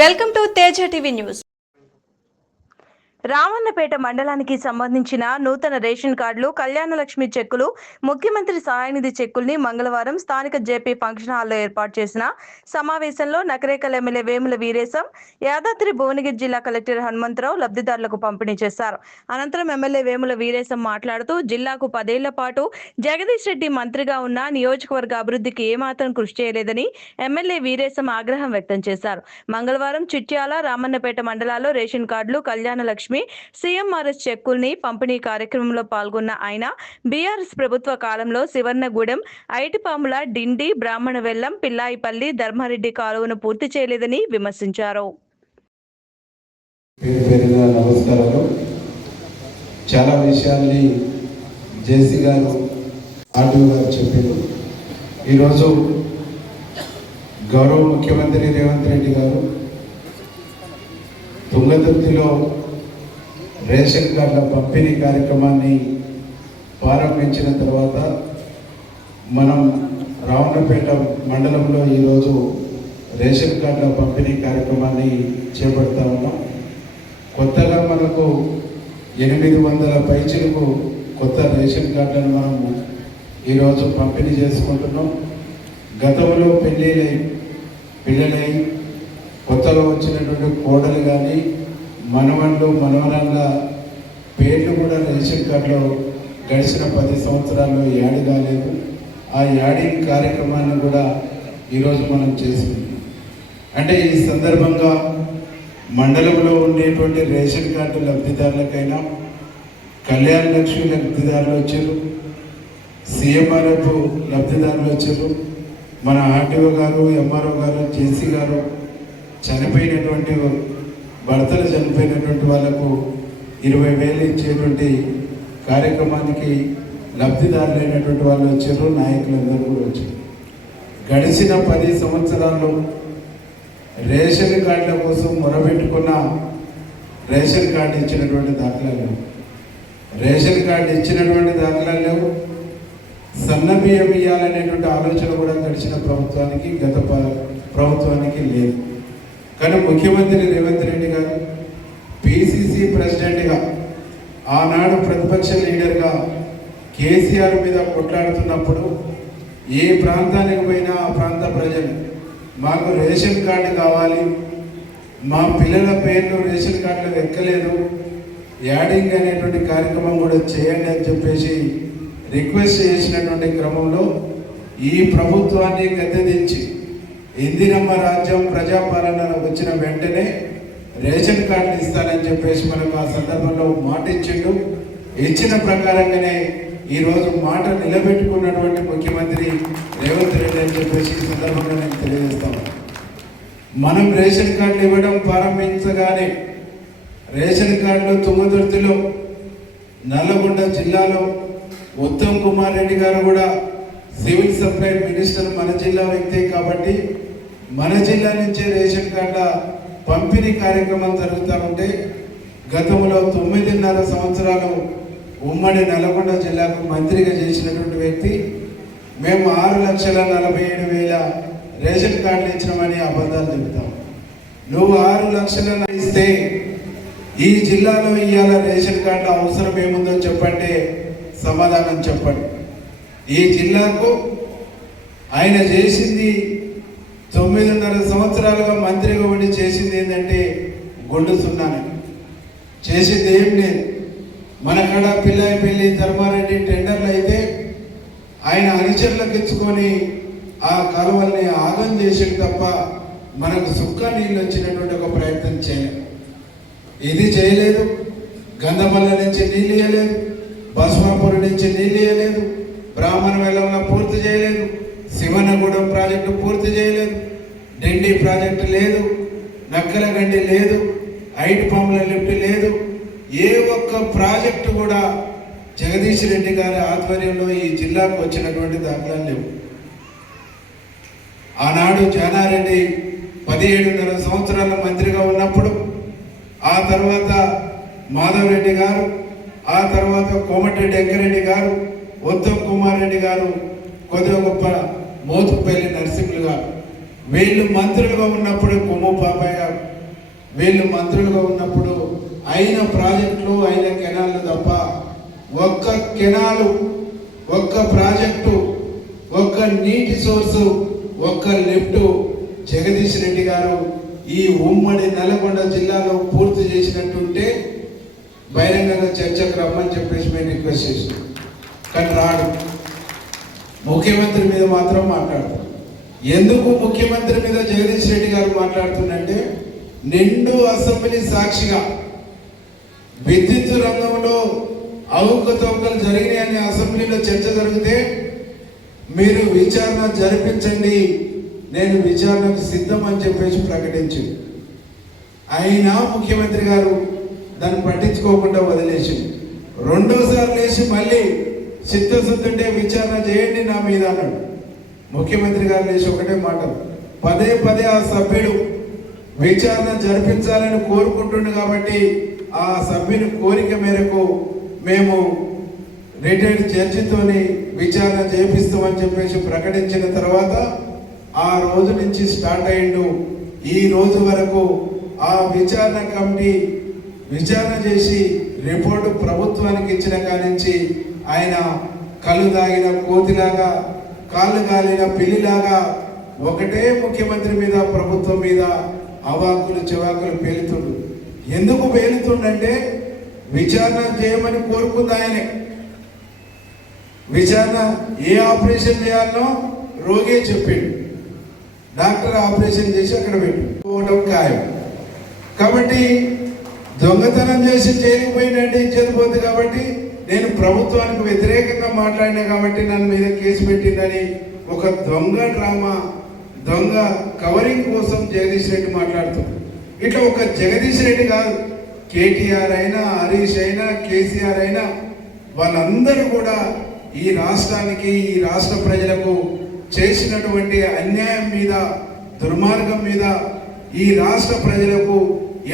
Welcome to Teja TV news. Ramannapet మండలానికి సంబంధించిన నూతన రేషన్ కార్డులు, కళ్యాణలక్ష్మి చెక్కులు, ముఖ్యమంత్రి సహాయనిధి చెక్కుల్ని మంగళవారం స్థానిక జేపీ ఫంక్షన్ హాల్లో ఏర్పాటు చేసిన సమావేశంలో నకరేకల్ ఎమ్మెల్యే వేముల వీరేశం, యాదాద్రి భువనగిరి జిల్లా కలెక్టర్ హనుమంతరావు లబ్ధిదారులకు పంపిణీ చేశారు. అనంతరం ఎమ్మెల్యే వేముల వీరేశం మాట్లాడుతూ జిల్లాకు 10 ఏళ్ల పాటు జగదీష్ రెడ్డి మంత్రిగా ఉన్న నియోజకవర్గ అభివృద్ధికి ఏమాత్రం కృషి చేయలేదని ఎమ్మెల్యే వీరేశం ఆగ్రహం వ్యక్తం చేశారు. మంగళవారం చిట్యాల, రామన్నపేట మండలాల్లో రేషన్ కార్డులు, కళ్యాణలక్ష్మి, సీఎంఆర్ఎస్ చెక్కుల్ని పంపిణీ కార్యక్రమంలో పాల్గొన్న ఆయన బీఆర్ఎస్ ప్రభుత్వ కాలంలో శివర్ణగూడెం, ఐటిపాముల, డిండి, బ్రాహ్మణవెల్లం, పిల్లాయిపల్లి, ధర్మారెడ్డి కాలువను పూర్తి చేయలేదని విమర్శించారు. చాలా విషయాల్ని జేసీ గారు, ఆర్టీఓ గారు చెప్పారు. ఈరోజు గౌరవ ముఖ్యమంత్రి రేవంత్ రెడ్డి గారు తుంగతుర్తిలో రేషన్ కార్డుల పంపిణీ కార్యక్రమాన్ని ప్రారంభించిన తర్వాత మనం రామన్నపేట మండలంలో ఈరోజు రేషన్ కార్డుల పంపిణీ కార్యక్రమాన్ని చేపడతా ఉన్నాం. కొత్తగా మనకు 800 పైచలకు కొత్త రేషన్ కార్డులను మనము ఈరోజు పంపిణీ చేసుకుంటున్నాం. గతంలో పిల్లలై కొత్తగా వచ్చినటువంటి కోడలు కానీ మనవళ్ళు మనవరాళ్ళ పేర్లు కూడా రేషన్ కార్డులో గడిచిన 10 సంవత్సరాల్లో యాడ్ కాలేదు. ఆ యాడింగ్ కార్యక్రమాన్ని కూడా ఈరోజు మనం చేసుకుంటాం. అంటే ఈ సందర్భంగా మండలంలో ఉండేటువంటి రేషన్ కార్డు లబ్ధిదారులకైనా కళ్యాణ లక్ష్మి లబ్ధిదారులు వచ్చారు, సీఎంఆర్ఎఫ్ లబ్ధిదారులు వచ్చారు, మన ఆర్టీఓ గారు, ఎంఆర్ఓ గారు, జేసీ గారు చనిపోయినటువంటి భర్తలు చనిపోయినటువంటి వాళ్ళకు 20,000 ఇచ్చేటువంటి కార్యక్రమానికి లబ్ధిదారులైనటువంటి వాళ్ళు వచ్చారు, నాయకులందరూ కూడా వచ్చారు. గడిచిన 10 సంవత్సరాల్లో రేషన్ కార్డుల కోసం మొరబెట్టుకున్న రేషన్ కార్డు ఇచ్చినటువంటి దాఖలాలు, రేషన్ కార్డు ఇచ్చినటువంటి దాఖలాలు, సన్న బియ్యం ఇవ్వాలనేటువంటి ఆలోచన కూడా గడిచిన ప్రభుత్వానికి, గత ప్రభుత్వానికి లేదు. కానీ ముఖ్యమంత్రి రేవంత్ రెడ్డి గారు పిసిసి ప్రెసిడెంట్గా, ఆనాడు ప్రతిపక్ష లీడర్గా కేసీఆర్ మీద కొట్లాడుతున్నప్పుడు ఏ ప్రాంతానికి పోయినా ఆ ప్రాంత ప్రజలు మాకు రేషన్ కార్డు కావాలి, మా పిల్లల పేర్లు రేషన్ కార్డులు ఎక్కలేదు, యాడింగ్ అనేటువంటి కార్యక్రమం కూడా చేయండి అని చెప్పేసి రిక్వెస్ట్ చేసినటువంటి క్రమంలో ఈ ప్రభుత్వాన్ని గద్దెదించి ఇందిరమ్మ రాజ్యం ప్రజాపాలన వచ్చిన వెంటనే రేషన్ కార్డులు ఇస్తానని చెప్పేసి మనకు ఆ సందర్భంలో మాట ఇచ్చిండు. ఇచ్చిన ప్రకారంగానే ఈరోజు మాట నిలబెట్టుకున్నటువంటి ముఖ్యమంత్రి రేవంత్ రెడ్డి అని చెప్పేసి ఈ సందర్భంగా నేను తెలియజేస్తాను. మనం రేషన్ కార్డులు ఇవ్వడం ప్రారంభించగానే రేషన్ కార్డులు తుంగతుర్తిలో, నల్లగొండ జిల్లాలో ఉత్తమ్ కుమార్ రెడ్డి గారు కూడా సివిల్ సప్లై మినిస్టర్ మన జిల్లా వ్యక్తే కాబట్టి మన జిల్లా నుంచే రేషన్ కార్డుల పంపిణీ కార్యక్రమం జరుగుతూ ఉంటే గతంలో 9.5 సంవత్సరాలు ఉమ్మడి నల్గొండ జిల్లాకు మంత్రిగా చేసినటువంటి వ్యక్తి మేము 6,47,000 రేషన్ కార్డులు ఇచ్చినామని అబద్ధాలు చెబుతాం. నువ్వు 6 లక్షలు ఇస్తే ఈ జిల్లాలో ఇవాళ రేషన్ కార్డుల అవసరం ఏముందో చెప్పంటే సమాధానం చెప్పండి. ఈ జిల్లాకు ఆయన చేసింది 9.5 సంవత్సరాలుగా మంత్రిగా ఉండి చేసింది ఏంటంటే గొడ్డు సున్నాని చేసింది ఏం లేదు. మనకాడ పిల్లాయిపల్లి, ధర్మారెడ్డి టెండర్లు అయితే ఆయన అనుచరులకు ఇచ్చుకొని ఆ కాలువల్ని ఆగం చేసేది తప్ప మనకు సుక్క నీళ్ళు వచ్చినటువంటి ఒక ప్రయత్నం చేయలేదు. ఇది చేయలేదు. గంధమల్ల నుంచి నీళ్ళు ఇవ్వలేదు, బస్వాపురం నుంచి నీళ్ళు ఇవ్వలేదు, బ్రాహ్మణవెల్లంలో పూర్తి చేయలేదు, శివనగూడెం ప్రాజెక్టు పూర్తి చేయలేదు, డిండి ప్రాజెక్టు లేదు, నక్కలగండి లేదు, ఐటిపాముల లిఫ్ట్ లేదు. ఏ ఒక్క ప్రాజెక్టు కూడా జగదీష్ రెడ్డి గారి ఆధ్వర్యంలో ఈ జిల్లాకు వచ్చినటువంటి దాఖలాలు లేవు. ఆనాడు జానారెడ్డి 17.5 సంవత్సరాల మంత్రిగా ఉన్నప్పుడు, ఆ తర్వాత మాధవ్ రెడ్డి గారు, ఆ తర్వాత కోమటిరెడ్డి వెంకరెడ్డి గారు, ఉత్తమ్ కుమార్ రెడ్డి గారు, కొద్దిగా గొప్ప మోతుపల్లి నరసింహులు గారు వీళ్ళు మంత్రులుగా ఉన్నప్పుడు కొమ్ము పాపయ్య వీళ్ళు మంత్రులుగా ఉన్నప్పుడు అయిన ప్రాజెక్టులు అయిన కెనాళ్ళు తప్ప ఒక్క కెనాలు, ఒక్క ప్రాజెక్టు, ఒక్క నీటి సోర్సు, ఒక్క లిఫ్ట్ జగదీష్ రెడ్డి గారు ఈ ఉమ్మడి నల్గొండ జిల్లాలో పూర్తి చేసినట్టుంటే బహిరంగంగా చర్చకు రమ్మని చెప్పేసి మేము రిక్వెస్ట్ చేసినాం. కానీ రాడు. ముఖ్యమంత్రి మీద మాత్రం మాట్లాడతాం. ఎందుకు ముఖ్యమంత్రి మీద జగదీష్ రెడ్డి గారు మాట్లాడుతుందంటే, నిండు అసెంబ్లీ సాక్షిగా విద్యుత్ రంగంలో అవకతవకలు జరిగినాయని అసెంబ్లీలో చర్చ జరిగితే మీరు విచారణ జరిపించండి, నేను విచారణకు సిద్ధం అని చెప్పేసి ప్రకటించింది. అయినా ముఖ్యమంత్రి గారు దాన్ని పట్టించుకోకుండా వదిలేసి రెండోసారి లేచి మళ్ళీ చిత్తశుద్ధి విచారణ చేయండి నా మీద అన్నాడు. ముఖ్యమంత్రి గారు లేచి ఒకటే మాట, పదే పదే ఆ సభ్యుడు విచారణ జరిపించాలని కోరుకుంటుండు కాబట్టి ఆ సభ్యుని కోరిక మేరకు మేము రిటైర్డ్ జడ్జితోని విచారణ చేపిస్తామని చెప్పేసి ప్రకటించిన తర్వాత ఆ రోజు నుంచి స్టార్ట్ అయ్యిండు. ఈ రోజు వరకు ఆ విచారణ కమిటీ విచారణ చేసి రిపోర్టు ప్రభుత్వానికి ఇచ్చిన కానించి ఆయన కళ్ళు దాగిన కోతిలాగా, కాళ్ళు గాలిన పిల్లిలాగా ఒకటే ముఖ్యమంత్రి మీద, ప్రభుత్వం మీద అవాకులు చెవాకులు పేలుతుండు. ఎందుకు పేలుతుండంటే విచారణ చేయమని కోరుకుంది ఆయనే. విచారణ ఏ ఆపరేషన్ చేయాలనో రోగే చెప్పిండు, డాక్టర్ ఆపరేషన్ చేసి అక్కడ పెట్టుకోవడం ఖాయం. కాబట్టి దొంగతనం చేసి చేయకపోయినంటే ఇచ్చేది కాబట్టి నేను ప్రభుత్వానికి వ్యతిరేకంగా మాట్లాడినా కాబట్టి నన్ను మీద కేసు పెట్టిందని ఒక దొంగ డ్రామా, దొంగ కవరింగ్ కోసం జగదీష్ రెడ్డి మాట్లాడుతున్నాడు. ఇట్లా ఒక జగదీష్ రెడ్డి కాదు, కేటీఆర్ అయినా, హరీష్ అయినా, కేసీఆర్ అయినా వాళ్ళందరూ కూడా ఈ రాష్ట్రానికి, ఈ రాష్ట్ర ప్రజలకు చేసినటువంటి అన్యాయం మీద, దుర్మార్గం మీద ఈ రాష్ట్ర ప్రజలకు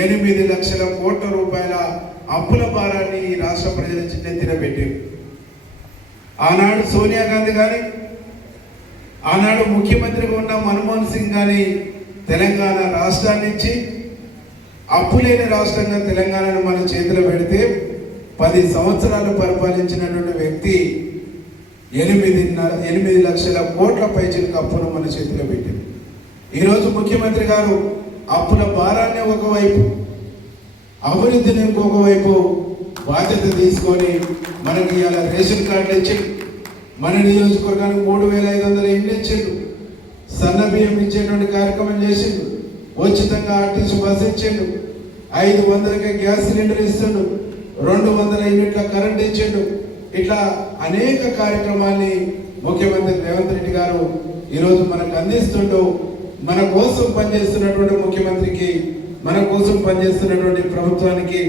8 లక్షల కోట్ల రూపాయల అప్పుల భారాన్ని ఈ రాష్ట్ర ప్రజల నెత్తిన పెట్టారు. ఆనాడు సోనియా గాంధీ కానీ, ఆనాడు ముఖ్యమంత్రిగా ఉన్న మన్మోహన్ సింగ్ కానీ తెలంగాణ రాష్ట్రాన్ని ఇచ్చి అప్పు లేని రాష్ట్రంగా తెలంగాణను మన చేతిలో పెడితే 10 సంవత్సరాలు పరిపాలించినటువంటి వ్యక్తి 8 లక్షల కోట్ల పైచిలకు అప్పును మన చేతిలో పెట్టింది. ఈరోజు ముఖ్యమంత్రి గారు అప్పుల భారాన్ని ఒకవైపు, అభివృద్ధిని ఇంకొక వైపు బాధ్యత తీసుకొని మనకి ఇలా రేషన్ కార్డులు ఇచ్చి, మన నియోజకవర్గానికి 3,500 ఇండ్లు ఇచ్చిండు, సన్న బియ్యం ఇచ్చేటువంటి కార్యక్రమం చేసిండు, ఉచితంగా ఆర్టీసీ బస్సు ఇచ్చిండు, 500కే గ్యాస్ సిలిండర్ ఇస్తుండు, 200 యూనిట్ల కరెంట్ ఇచ్చిండు. ఇట్లా అనేక కార్యక్రమాన్ని ముఖ్యమంత్రి రేవంత్ రెడ్డి గారు ఈరోజు మనకు అందిస్తుంటూ, మన కోసం పనిచేస్తున్నటువంటి ముఖ్యమంత్రికి, మన కోసం పనిచేస్తున్నటువంటి ప్రభుత్వానికి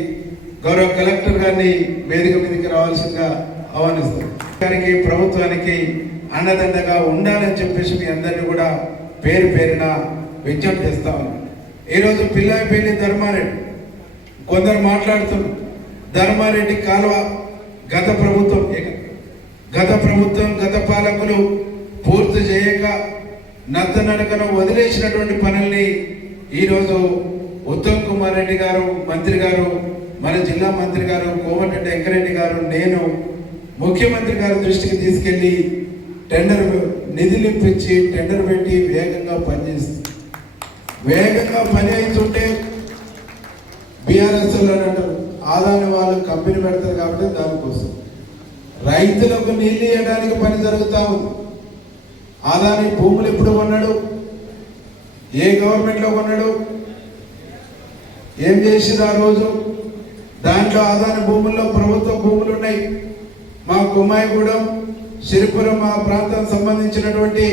గౌరవ కలెక్టర్ గారిని వేదిక మీదకి రావాల్సిందిగా ఆహ్వానిస్తాం. గారికి, ప్రభుత్వానికి అండదండగా ఉండాలని చెప్పేసి మీ అందరినీ కూడా పేరు పేరున విజ్ఞప్తి చేస్తా ఉన్నాం. ఈరోజు పిల్లాయిపల్లి ధర్మారెడ్డి కొందరు మాట్లాడుతున్నారు, ధర్మారెడ్డి కాలువ గత ప్రభుత్వం గత పాలకులు పూర్తి చేయక నత్తనడకను వదిలేసినటువంటి పనుల్ని ఈరోజు ఉత్తమ్ కుమార్ రెడ్డి గారు, మంత్రి గారు, మన జిల్లా మంత్రి గారు కోమటిరెడ్డి వెంకరెడ్డి గారు, నేను ముఖ్యమంత్రి గారి దృష్టికి తీసుకెళ్లి టెండర్ నిధులు ఇప్పించి టెండర్ పెట్టి వేగంగా పని అవుతుంటే బీఆర్ఎస్ అంటారు ఆదాని వాళ్ళు కంపెనీ పెడతారు కాబట్టి దానికోసం రైతులకు నీళ్ళు ఇవ్వడానికి పని జరుగుతూ ఉంది. ఆదాని భూములు ఎప్పుడు కొన్నాడు, ఏ గవర్నమెంట్లో కొన్నాడు, ఏం చేసింది ఆ రోజు? దాంట్లో ఆదాని భూముల్లో ప్రభుత్వ భూములు ఉన్నాయి. మా కుమ్మాయిగూడెం, సిరిపురం ఆ ప్రాంతం సంబంధించినటువంటి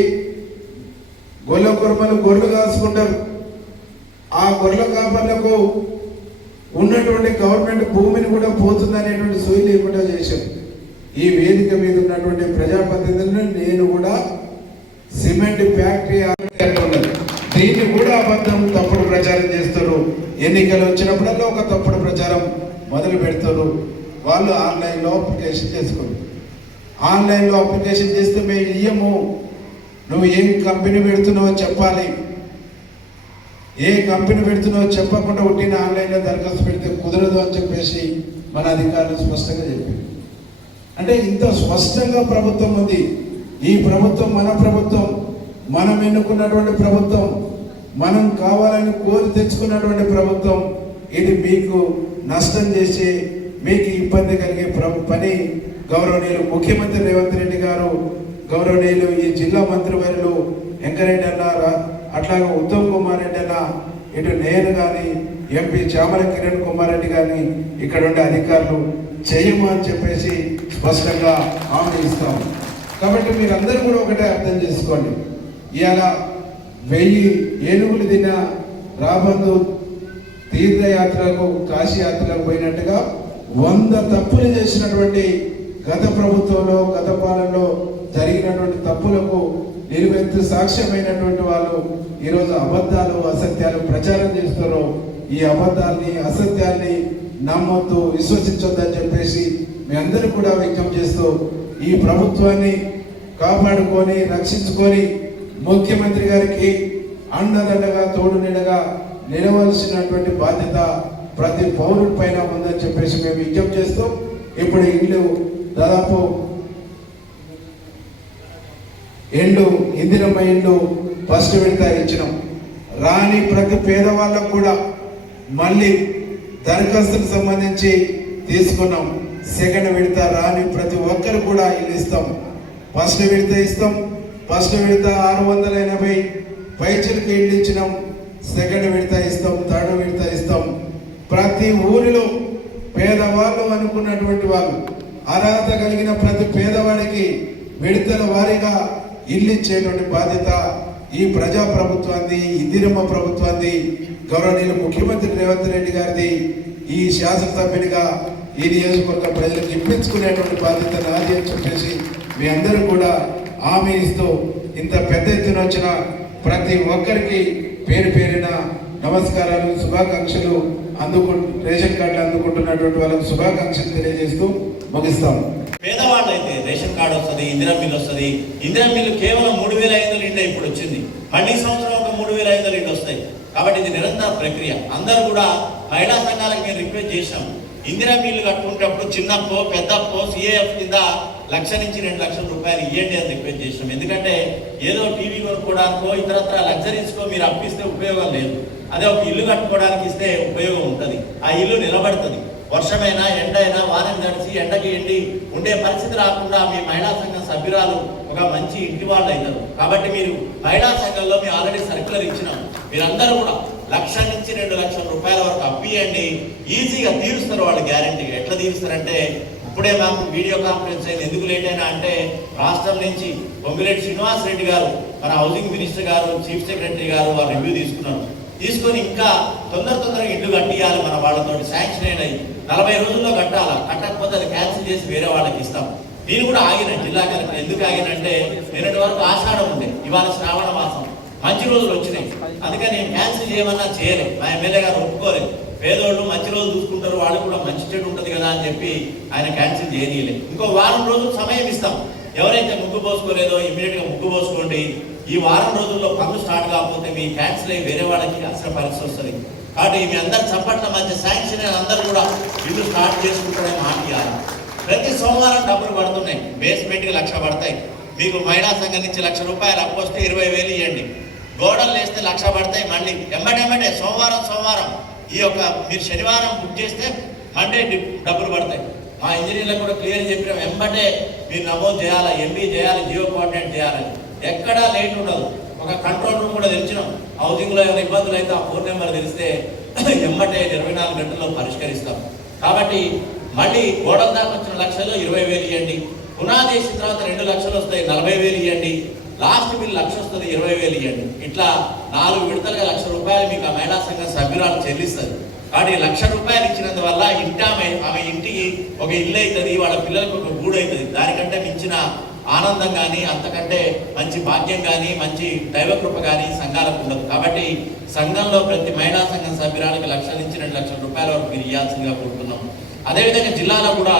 గొల్ల కుర్మలు గొర్రెలు కాసుకుంటారు. ఆ గొర్రెల కాపర్లకు ఉన్నటువంటి గవర్నమెంట్ భూమిని కూడా పోతుందనేటువంటి సోయి లేకుండా చేశారు. ఈ వేదిక మీద ఉన్నటువంటి ప్రజాప్రతినిధులను నేను కూడా సిమెంట్ ఫ్యాక్టరీ ఉన్నది, దీన్ని కూడా అబద్ధం, తప్పుడు ప్రచారం చేస్తారు. ఎన్నికలు వచ్చినప్పుడల్లా ఒక తప్పుడు ప్రచారం మొదలు పెడతారు. వాళ్ళు ఆన్లైన్లో అప్లికేషన్ చేసుకోండి. ఆన్లైన్లో అప్లికేషన్ చేస్తే మేము ఇయ్యము, నువ్వు ఏం కంపెనీ పెడుతున్నావో చెప్పాలి, ఏ కంపెనీ పెడుతున్నావో చెప్పకుండా ఉట్టిన ఆన్లైన్లో దరఖాస్తు పెడితే కుదరదు అని చెప్పేసి మన అధికారులు స్పష్టంగా చెప్పారు. అంటే ఇంత స్పష్టంగా ప్రభుత్వం ఉంది. ఈ ప్రభుత్వం మన ప్రభుత్వం, మనం ఎన్నుకున్నటువంటి ప్రభుత్వం, మనం కావాలని కోరి తెచ్చుకున్నటువంటి ప్రభుత్వం. ఇది మీకు నష్టం చేసి మీకు ఇబ్బంది కలిగే పని గౌరవనీయులు ముఖ్యమంత్రి రేవంత్ రెడ్డి గారు, గౌరవనీయులు ఈ జిల్లా మంత్రివర్యులు వెంకరెడ్డి అన్న, అట్లాగే ఉత్తమ్ కుమార్ రెడ్డి అన్న, ఇటు నేను కానీ ఎంపీ చామల కిరణ్ కుమార్ రెడ్డి కానీ ఇక్కడ ఉండే అధికారులు చేయము అని చెప్పేసి స్పష్టంగా హామీ ఇస్తాం. కాబట్టి మీరందరూ కూడా ఒకటే అర్థం చేసుకోండి. ఇవాళ 1000 ఏనుగులు తిన్న రాబందు తీర్థయాత్రకు కాశీ యాత్రకు పోయినట్టుగా 100 తప్పులు చేసినటువంటి గత ప్రభుత్వంలో గత పాలనలో జరిగినటువంటి తప్పులకు నిలువెత్తు సాక్ష్యమైనటువంటి వాళ్ళు ఈరోజు అబద్ధాలు అసత్యాలు ప్రచారం చేస్తున్నారు. ఈ అబద్ధాన్ని అసత్యాన్ని నమ్మొద్దు, విశ్వసించొద్దని చెప్పేసి మీ అందరూ కూడా విజ్ఞప్తి చేస్తూ ఈ ప్రభుత్వాన్ని కాపాడుకొని రక్షించుకొని ముఖ్యమంత్రి గారికి అండదండగా తోడు నీడగా నిలవలసినటువంటి బాధ్యత ప్రతి పౌరుడి పైన ఉందని చెప్పేసి మేము విజ్ఞప్తి చేస్తూ ఇప్పుడు ఇల్లు దాదాపు ఇందిరమ్మ ఇల్లు ఫస్ట్ విడత ఇచ్చినాం. రాని ప్రతి పేదవాళ్ళకు కూడా మళ్ళీ దరఖాస్తుకు సంబంధించి తీసుకున్నాం. సెకండ్ విడత రాని ప్రతి ఒక్కరు కూడా ఇల్లు ఇస్తాం. ఫస్ట్ విడత ఇస్తాం. ఫస్ట్ విడత 680 పైచలకు ఇల్లు ఇచ్చినాం. సెకండ్ విడత ఇస్తాం. థర్డ్ విడత ఇస్తాం. ప్రతి ఊరిలో పేదవాళ్ళు అనుకున్నటువంటి వాళ్ళు అర్హత కలిగిన ప్రతి పేదవాడికి విడతల వారీగా ఇల్లు ఇచ్చేటువంటి బాధ్యత ఈ ప్రజా ప్రభుత్వాన్ని, ఇందిరమ్మ ప్రభుత్వాన్ని, గౌరవనీయులు ముఖ్యమంత్రి రేవంత్ రెడ్డి గారిది. ఈ శాసనసభ్యునిగా ఈ నియోజకవర్గ ప్రజలకు ఇప్పించుకునేటువంటి బాధ్యత నాది అని చెప్పేసి మీ అందరూ కూడా హామీ ఇస్తూ ఇంత పెద్ద ఎత్తున వచ్చిన ప్రతి ఒక్కరికి పేరు పేరిన నమస్కారాలు, శుభాకాంక్షలు. రేషన్ కార్డులు అందుకుంటున్నటువంటి వాళ్ళకి శుభాకాంక్షలు తెలియజేస్తూ ముగిస్తాం. పేదవాళ్ళు అయితే రేషన్ కార్డు వస్తుంది, ఇందిరా మిల్లు వస్తుంది. ఇందిరా మిల్లు కేవలం 3500 ఇండ్లు ఇప్పుడు వచ్చింది. మళ్ళీ సంవత్సరం ఒక 3500 ఇండ్లు వస్తాయి. కాబట్టి ఇది నిరంతర ప్రక్రియ. అందరూ కూడా మహిళా సంఘాలకు మేము రిక్వెస్ట్ చేసినాం, ఇందిరా మిల్లు కట్టుకునేటప్పుడు చిన్నప్పో పెద్దప్పో సిఏఎఫ్ కింద 1,00,000 నుంచి 2 లక్షల రూపాయలు ఇవ్వండి అని రిక్వెస్ట్ చేసినాం. ఎందుకంటే ఏదో టీవీ కొనుక్కోవడానికో ఇతరత్ర లగ్జరీస్కో మీరు అప్పిస్తే ఉపయోగం లేదు. అదే ఒక ఇల్లు కట్టుకోవడానికి ఇస్తే ఉపయోగం ఉంటుంది. ఆ ఇల్లు నిలబడుతుంది. వర్షమైనా ఎండైనా వానకి తడిసి ఎండకి ఎండి ఉండే పరిస్థితి రాకుండా మీ మహిళా సంఘం సభ్యురాలు ఒక మంచి ఇంటి వాళ్ళు అవుతారు. కాబట్టి మీరు మహిళా సంఘంలో మేము ఆల్రెడీ సర్క్యులర్ ఇచ్చినాం. మీరందరూ కూడా 1,00,000 నుంచి 2 లక్షల రూపాయల వరకు అప్పియండి. ఈజీగా తీరుస్తారు వాళ్ళు, గ్యారంటీగా. ఎట్లా తీరుస్తారంటే ఇప్పుడే మాకు వీడియో కాన్ఫరెన్స్ అయింది. ఎందుకు లేట్ అయినా అంటే రాష్ట్రం నుంచి పొంగిరెడ్డి శ్రీనివాస్ రెడ్డి గారు, మన హౌసింగ్ మినిస్టర్ గారు, చీఫ్ సెక్రటరీ గారు వారు రివ్యూ తీసుకున్నారు. తీసుకొని ఇంకా తొందరగా ఇల్లు కట్టియాలి. మన వాళ్ళతో శాంక్షన్ అయినాయి. 40 రోజుల్లో కట్టాలా, కట్టకపోతే అది క్యాన్సిల్ చేసి వేరే వాళ్ళకి ఇస్తాం. నేను కూడా ఆగిన జిల్లా కలెక్టర్. ఎందుకు ఆగినంటే నిన్నటి వరకు ఆషాఢం ఉండే, ఇవాళ శ్రావణ మాసం, మంచి రోజులు వచ్చినాయి. అందుకని నేను క్యాన్సిల్ చేయమన్నా చేయలేదు. మా ఎమ్మెల్యే గారు ఒప్పుకోలేదు. పేదోళ్ళు మంచి రోజులు చూసుకుంటారు, వాళ్ళు కూడా మంచి చెడు ఉంటుంది కదా అని చెప్పి ఆయన క్యాన్సిల్ చేయనీయలేదు. ఇంకో వారం రోజులు సమయం ఇస్తాం. ఎవరైతే ముగ్గు పోసుకోలేదో ఇమీడియట్గా ముగ్గు పోసుకోండి. ఈ వారం రోజుల్లో పనులు స్టార్ట్ కాకపోతే మీ క్యాన్సిల్ అయ్యి వేరే వాళ్ళకి అసలు పరిస్థితి వస్తుంది. కాబట్టి మీ అందరు చప్పట్ల మధ్య శాంక్షన్ అయిన అందరూ కూడా ఇల్లు స్టార్ట్ చేసుకుంటారని మాట ఇవ్వాలి. ప్రతి సోమవారం డబ్బులు పడుతున్నాయి. బేస్మెంట్కి 1,00,000 పడతాయి. మీకు మహిళా సంఘం నుంచి 1,00,000 రూపాయలు అప్పు వస్తే 20,000 ఇవ్వండి. గోడలు వేస్తే 1,00,000 పడతాయి. మళ్ళీ ఎంబటే సోమవారం ఈ యొక్క మీరు శనివారం బుక్ చేస్తే మండే డబ్బులు పడతాయి. మా ఇంజనీర్లకు కూడా క్లియర్ చెప్పినాం, ఎంబటే మీరు నమోదు చేయాలి, ఎంబీ చేయాలి, జియో కోఆర్డినేట్ చేయాలని. ఎక్కడా లేట్ ఉండదు. ఒక కంట్రోల్ రూమ్ కూడా తెచ్చినాం. హౌసింగ్లో ఏమైనా ఇబ్బందులు అయితే ఆ ఫోన్ నెంబర్ తెలిస్తే ఎంబటే 24 గంటల్లో పరిష్కరిస్తాం. కాబట్టి మళ్ళీ గోడల దాకా వచ్చిన 1,00,000 20,000 ఇవ్వండి. పునాది వేసిన తర్వాత 2 లక్షలు వస్తాయి, 40,000 ఇవ్వండి. లాస్ట్ బిల్ 1,00,000 వస్తుంది, 20,000 ఇవ్వండి. ఇట్లా 4 విడతలుగా 1,00,000 రూపాయలు మీకు ఆ మహిళా సంఘం సభ్యురాలు చెల్లిస్తుంది. కాబట్టి 1,00,000 రూపాయలు ఇచ్చినందువల్ల ఆమె ఇంటికి ఒక ఇల్లు అవుతుంది, వాళ్ళ పిల్లలకు ఒక గూడు అవుతుంది. దానికంటే మించిన ఆనందం కానీ, అంతకంటే మంచి భాగ్యం కానీ, మంచి దైవకృప కానీ సంఘాలకు ఉండదు. కాబట్టి సంఘంలో ప్రతి మహిళా సంఘం సభ్యురాలకు 1,00,000 నుంచి 2 లక్షల రూపాయల వరకు మీరు ఇవ్వాల్సిందిగా కోరుతున్నాం. అదేవిధంగా జిల్లాలో కూడా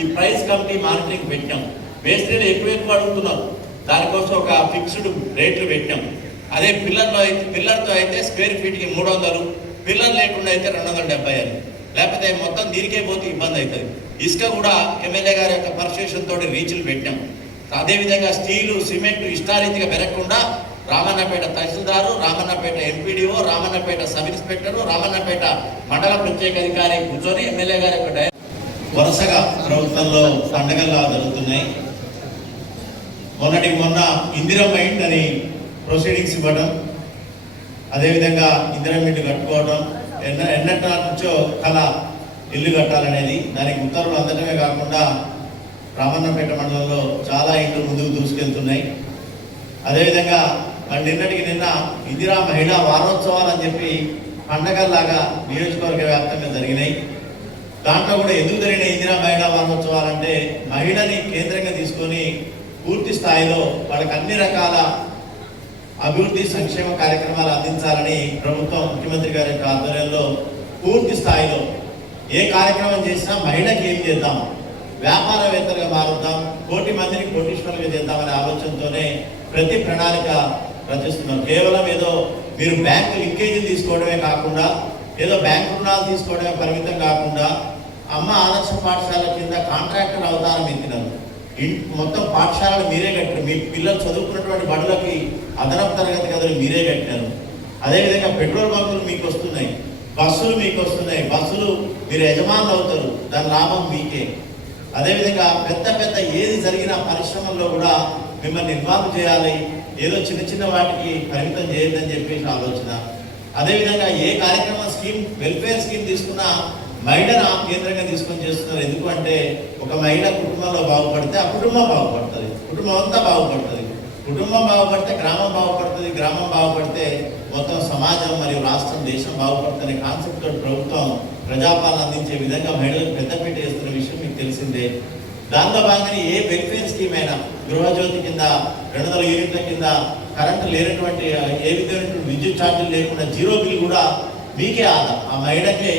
ఈ ప్రైస్ కమిటీ మానిటరింగ్ పెట్టాం. మేస్త్రీలు ఎక్కువ అడుగుతున్నారు. దానికోసం ఒక ఫిక్స్డ్ రేట్లు పెట్టాం. అదే పిల్లర్తో అయితే స్క్వేర్ ఫీట్కి 300, పిల్లర్ లేకుండా అయితే 275, లేకపోతే మొత్తం దీనికే పోతే ఇబ్బంది అవుతుంది. ఇసుక కూడా ఎమ్మెల్యే గారి యొక్క పర్మిషన్ తోటి రీచ్లు పెట్టాం. అదేవిధంగా స్టీలు, సిమెంట్ ఇష్టారీతిగా పెరగకుండా Ramannapet tahsildar, Ramannapet MPDO, Ramannapet sub inspector, Ramannapet మండల ప్రత్యేక అధికారి కూర్చొని ఎమ్మెల్యే గారి యొక్క వరుసగా ప్రభుత్వంలో పండగల్లా జరుగుతున్నాయి. మొన్న ఇందిరమ్మ ఇంట్ అని ప్రొసీడింగ్స్ ఇవ్వడం, అదేవిధంగా ఇందిరమ్మ ఇంటి కట్టుకోవడం, ఎన్నటి నుంచో కళ ఇల్లు కట్టాలనేది, దానికి ఉత్తర్వులు అందడమే కాకుండా రామన్నపేట మండలంలో చాలా ఇండ్లు ముందుకు దూసుకెళ్తున్నాయి. అదేవిధంగా నిన్నటికి నిన్న ఇందిరా మహిళా వారోత్సవాలు అని చెప్పి పండగల్లాగా నియోజకవర్గ వ్యాప్తంగా జరిగినాయి. దాంట్లో కూడా ఎందుకు జరిగిన ఇందిరా మహిళా వారోత్సవాలంటే మహిళని కేంద్రంగా తీసుకొని పూర్తి స్థాయిలో వాళ్ళకి అన్ని రకాల అభివృద్ధి సంక్షేమ కార్యక్రమాలు అందించాలని ప్రభుత్వం ముఖ్యమంత్రి గారి యొక్క ఆధ్వర్యంలో పూర్తి స్థాయిలో ఏ కార్యక్రమం చేసినా మహిళకి ఏం చేద్దాం, వ్యాపారవేత్తలుగా మారుద్దాం, కోటి మందిని కోటీశ్వరులుగా చేద్దామనే ఆలోచనతోనే ప్రతి ప్రణాళిక రచిస్తున్నారు. కేవలం ఏదో మీరు బ్యాంకు లింకేజీలు తీసుకోవడమే కాకుండా, ఏదో బ్యాంకు రుణాలు తీసుకోవడమే పరిమితం కాకుండా, అమ్మ ఆదర్శ పాఠశాల కింద కాంట్రాక్టర్ అవతారం ఎత్తినారు. మొత్తం పాఠశాలలు మీరే కట్టారు. మీ పిల్లలు చదువుకున్నటువంటి బడులకి అదనపు తరగతి గదులు మీరే కట్టారు. అదేవిధంగా పెట్రోల్ బంకులు మీకు వస్తున్నాయి, బస్సులు మీకు వస్తున్నాయి. బస్సులు మీరు యజమానులు అవుతారు, దాని లాభం మీకే. అదేవిధంగా పెద్ద ఏది జరిగినా పరిశ్రమల్లో కూడా మిమ్మల్ని ఇన్వాల్వ్ చేయాలి, ఏదో చిన్న వాటికి పరిమితం చేయొద్దని చెప్పేసి ఆలోచన. అదేవిధంగా ఏ కార్యక్రమం స్కీమ్, వెల్ఫేర్ స్కీమ్ తీసుకున్నా మహిళను కేంద్రంగా తీసుకొని చేస్తున్నారు. ఎందుకు అంటే ఒక మహిళ కుటుంబంలో బాగుపడితే ఆ కుటుంబం బాగుపడుతుంది, కుటుంబం అంతా బాగుపడుతుంది. కుటుంబం బాగుపడితే గ్రామం బాగుపడుతుంది, గ్రామం బాగుపడితే మొత్తం సమాజం మరియు రాష్ట్రం, దేశం బాగుపడుతుంది కాన్సెప్ట్ తోటి ప్రభుత్వం ప్రజాపాలన అందించే విధంగా మహిళలకు పెద్దపీట వేస్తున్న విషయం మీకు తెలిసిందే. దానిలో భాగంగా ఏ వెల్ఫేర్ స్కీమ్ అయినా గృహజ్యోతి కింద 200 యూనిట్ల కింద కరెంటు లేనటువంటి, ఏ విధమైనటువంటి విద్యుత్ ఛార్జీలు లేకుండా జీరో బిల్ కూడా మీకే ఆదా. ఆ మహిళకే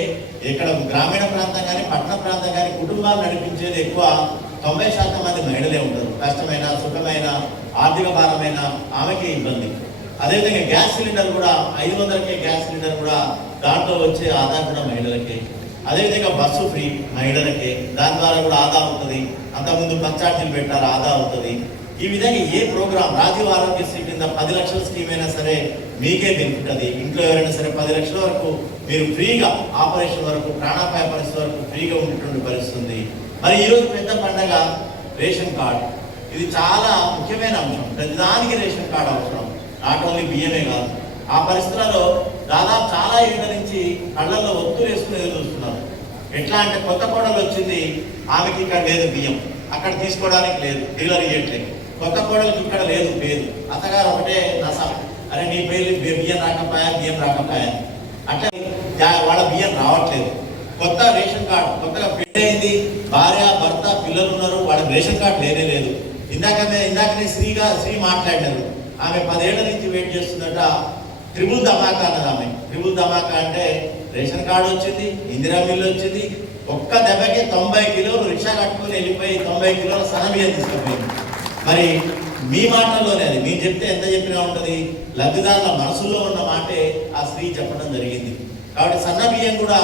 ఇక్కడ గ్రామీణ ప్రాంతం కానీ పట్టణ ప్రాంతం కానీ కుటుంబాలు నడిపించేది ఎక్కువ 90% మంది మహిళలే ఉంటారు. కష్టమైన, సుఖమైన, ఆర్థిక భారమైన ఆమెకే ఇబ్బంది. అదేవిధంగా గ్యాస్ సిలిండర్ కూడా 500కే గ్యాస్ సిలిండర్ కూడా దాంట్లో వచ్చే ఆదా కూడా మహిళలకే. అదేవిధంగా బస్సు ఫ్రీ మహిళలకే, దాని ద్వారా కూడా ఆదా అవుతుంది. అంతకుముందు పంచాయతీలు పెట్టారు, ఆదా అవుతుంది. ఈ విధంగా ఏ ప్రోగ్రామ్, రాజీవ్ ఆరోగ్యశ్రీ కింద 10 లక్షల స్కీమ్ అయినా సరే మీకే బెనిఫిట్. అది ఇంట్లో ఎవరైనా సరే 10 లక్షల వరకు మీరు ఫ్రీగా, ఆపరేషన్ వరకు, ప్రాణాపాయ పరిస్థితి వరకు ఫ్రీగా ఉండేటువంటి పరిస్థితి ఉంది. మరి ఈరోజు పెద్ద పండగ రేషన్ కార్డు. ఇది చాలా ముఖ్యమైన అంశం. ప్రతిదానికి రేషన్ కార్డు అవసరం, నాట్ ఓన్లీ బియ్యమే కాదు. ఆ పరిస్థితులలో దాదాపు చాలా ఏళ్ళ నుంచి కళ్ళల్లో ఒత్తులు వేసుకుని ఎదురు చూస్తున్నారు. ఎట్లా అంటే కొత్త కోడలు వచ్చింది, ఆమెకి ఇక్కడ లేదు బియ్యం, అక్కడ తీసుకోవడానికి లేదు, డీలర్ ఇవ్వట్లేదు. కొత్త కోడలకి ఇక్కడ లేదు పేరు, అత్తగారు ఒకటే నసం, అరే నీ పేరు బియ్యం రాకపోయా అట్లా వాళ్ళ బియ్యం రావట్లేదు. కొత్త రేషన్ కార్డు కొత్తగా పెళ్ళైంది, భార్య భర్త పిల్లలు ఉన్నారు, వాళ్ళకి రేషన్ కార్డు లేనే లేదు. ఇందాకనే శ్రీ మాట్లాడినారు, ఆమె 10 ఏళ్ల నుంచి వెయిట్ చేస్తుందట. త్రిబుల్ ధమాకా అన్నది ఆమె. త్రిబుల్ ధమాకా అంటే రేషన్ కార్డు వచ్చింది, ఇందిరా మిల్లు వచ్చింది, ఒక్క దెబ్బకి 90 కిలోలు రిక్షా కట్టుకుని వెళ్ళిపోయి 90 కిలోల సన్నబియ్యం తీసుకుపోయింది. మరి మీ మాటల్లోనే, అది మీరు చెప్తే ఎంత చెప్పినా ఉంటుంది, లబ్ధిదారుల మనసులో ఉన్న మాటే ఆ స్త్రీ చెప్పడం జరిగింది. కాబట్టి సన్నబియ్యం కూడా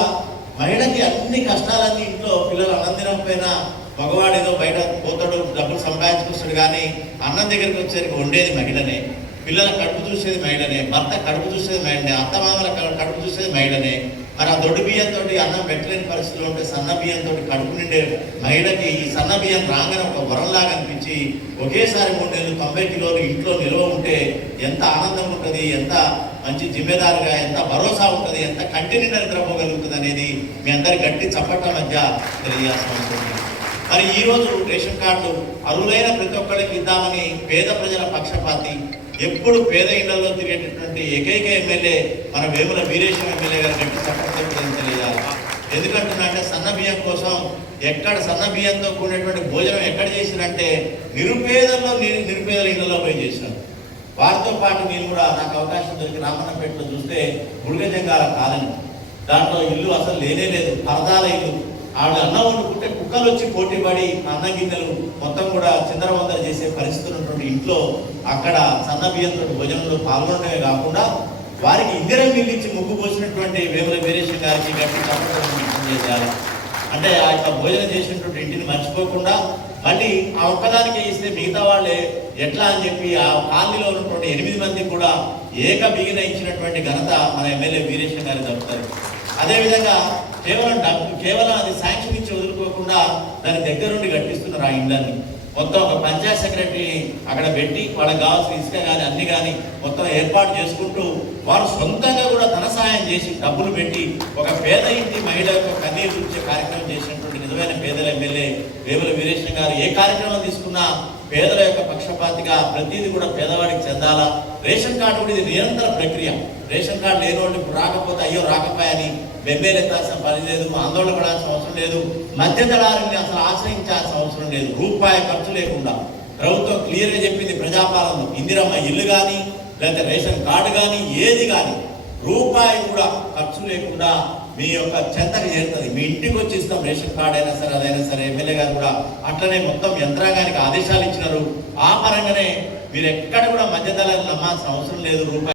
మహిళకి అన్ని కష్టాలన్నీ, ఇంట్లో పిల్లలు అన్నం తినకపోయినా మగవాడు ఏదో బయట పోతాడు, డబ్బులు సంపాదించుకొస్తాడు, కానీ అన్నం దగ్గరికి వచ్చేసరికి వండేది మహిళనే, పిల్లల కడుపు చూసేది మహిళనే, భర్త కడుపు చూసేది మహిళనే, అత్తమామల కడుపు చూసేది మహిళనే. మరి ఆ దొడ్డు బియ్యంతో అన్నం పెట్టలేని పరిస్థితిలో ఉంటే సన్న బియ్యంతో కడుపు నిండే మహిళకి ఈ సన్న బియ్యం రాగానే ఒక వరంలాగా అనిపించి ఒకేసారి 3 నెలలు 90 కిలోలు ఇంట్లో నిల్వ ఉంటే ఎంత ఆనందం ఉంటుంది, ఎంత మంచి జిమ్మేదారుగా, ఎంత భరోసా ఉంటుంది, ఎంత కంటి నిండా నిద్రపోగలుగుతుంది అనేది మీ అందరి గట్టి చప్పట్ల మధ్య తెలియాల్సిన అవసరం ఉంది. మరి ఈరోజు రేషన్ కార్డు అర్హులైన ప్రతి ఒక్కరికి ఇద్దామని పేద ప్రజల పక్షపాతి, ఎప్పుడు పేద ఇళ్లలో తిరిగేటటువంటి ఏకైక ఎమ్మెల్యే మన వేముల వీరేశం ఎమ్మెల్యే గారు గట్టి చప్పట్లతో తెలియాలి. ఎందుకంటున్నా అంటే సన్న బియ్యం కోసం ఎక్కడ సన్న బియ్యంతో కూడినటువంటి భోజనం ఎక్కడ చేసినంటే నిరుపేదల ఇళ్లలో పోయి చేసినారు. వారితో పాటు నేను కూడా నాకు అవకాశం దొరికి రామన్నపేటలో చూస్తే గుడిగజంగాల కాలనీ, దాంట్లో ఇల్లు అసలు లేనే లేదు, పరదాల ఇల్లు. ఆవిడ అన్నం వండుకుంటే కుక్కలు వచ్చి పోటీ పడి అన్నం గిన్నెలు మొత్తం కూడా చిందరవందర చేసే పరిస్థితులు ఉన్నటువంటి ఇంట్లో అక్కడ సన్న బియ్యంతో భోజనంలో పాల్గొనడమే కాకుండా వారికి ఇందిరా మిల్లు ఇచ్చి ముగ్గు పోసినటువంటి వేముల వీరేశం గారికి గట్టి తప్పకుండా చేయాలి. అంటే ఆ యొక్క భోజనం చేసినటువంటి ఇంటిని మర్చిపోకుండా మళ్ళీ ఆ ఒక్కదానికే ఇస్తే మిగతా వాళ్ళే ఎట్లా అని చెప్పి ఆ కాలనీలో ఉన్నటువంటి 8 మందికి కూడా ఏక బిగిన ఇచ్చినటువంటి ఘనత మన ఎమ్మెల్యే వీరేశం గారికి దక్కుతారు. అదేవిధంగా కేవలం అది శాంక్షన్ ఇచ్చి వదులుకోకుండా దాని దగ్గరుండి కట్టిస్తున్నారు ఆ ఇండ్లని. మొత్తం ఒక పంచాయత్ సెక్రటరీని అక్కడ పెట్టి వాళ్ళకి కావాల్సిన ఇసుక కానీ అన్ని కానీ మొత్తం ఏర్పాటు చేసుకుంటూ వారు సొంతంగా కూడా ధన సహాయం చేసి డబ్బులు పెట్టి ఒక పేద ఇంటి మహిళ యొక్క కన్నీరు చూసే కార్యక్రమం చేసినటువంటి నిజమైన పేదల ఎమ్మెల్యే వేముల వీరేశం గారు ఏ కార్యక్రమం తీసుకున్నా పేదల యొక్క పక్షపాతిగా ప్రతిదీ కూడా పేదవాడికి చెందాలా. రేషన్ కార్డు కూడా ఇది నిరంతర ప్రక్రియ. రేషన్ కార్డు లేని వాళ్ళు ఇప్పుడు రాకపోతే అయ్యో రాకపోయాని బెంబేలెత్తాల్సిన పని లేదు, ఆందోళన పడాల్సిన అవసరం లేదు, మధ్య దళారిని అసలు ఆశ్రయించాల్సిన అవసరం లేదు. రూపాయి ఖర్చు లేకుండా ప్రభుత్వం క్లియర్గా చెప్పింది ప్రజాపాలనలో ఇందిరమ్మ ఇల్లు కానీ లేకపోతే రేషన్ కార్డు కానీ ఏది కానీ రూపాయి కూడా ఖర్చు లేకుండా మీ యొక్క చెంతకు చేరుతుంది. మీ ఇంటికి వచ్చి ఇస్తాం రేషన్ కార్డు అయినా సరే అదైనా సరే. ఎమ్మెల్యే గారు కూడా అట్లనే మొత్తం యంత్రాంగానికి ఆదేశాలు ఇచ్చినారు. ఆ పరంగానే మీరు ఎక్కడ కూడా మధ్య దళాన్ని నమ్మాల్సిన అవసరం లేదు. రూపాయి